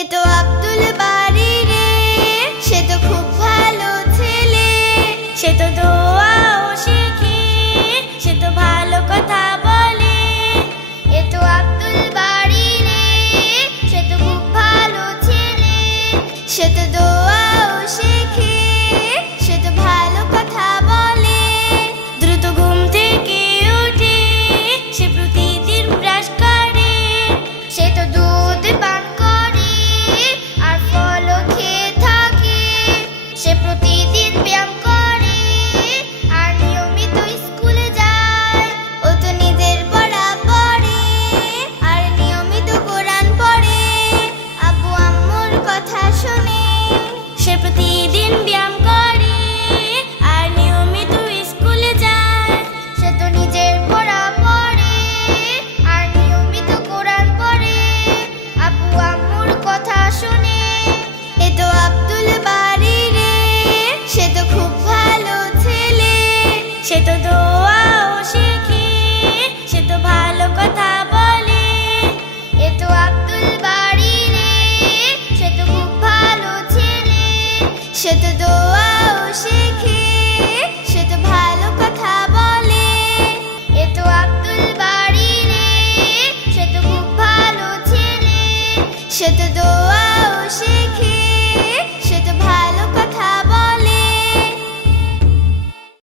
এ তো আব্দুল বারী রে, সে তো খুব ভালো ছেলে। সে তো দোয়াও শেখে, সে তো ভালো কথা বলে। এ তো আব্দুল বারী রে, সে তো খুব ভালো ছেলে। সে তো দোয়াও শেখে, সে তো ভালো কথা বলে। দ্রুত ঘুম থেকে উঠে সে প্রতিদিন ব্রাশ করে। সে তো দুধ পান করে আর ফলও খেয়ে থাকে। সে প্রতিদিন ব্যায়াম করে আর নিয়মিত স্কুলে যায়। ও তো নিজের পড়া পড়ে আর নিয়মিত কোরআন পড়ে। আব্বু আম্মুর কথা শুনে সে প্রতিদিন ব্যায়াম করে আর নিয়মিত স্কুলে যায়। সে তো নিজের পড়া পড়ে আর নিয়মিত কোরআন পড়ে। আব্বু আম্মুর কথা শুনে। এ তো আব্দুল বারী রে, সে তো খুব ভালো ছেলে। সে তো দোয়াও শেখে, সে তো ভালো কথা বলে। এ তো আব্দুল বারী রে, সে তো খুব ভালো ছেলে। সে তো দোয়াও শেখে, সে তো ভালো কথা বলে। এ তো আব্দুল বারী রে, সে তো খুব ভালো ছেলে। সে তো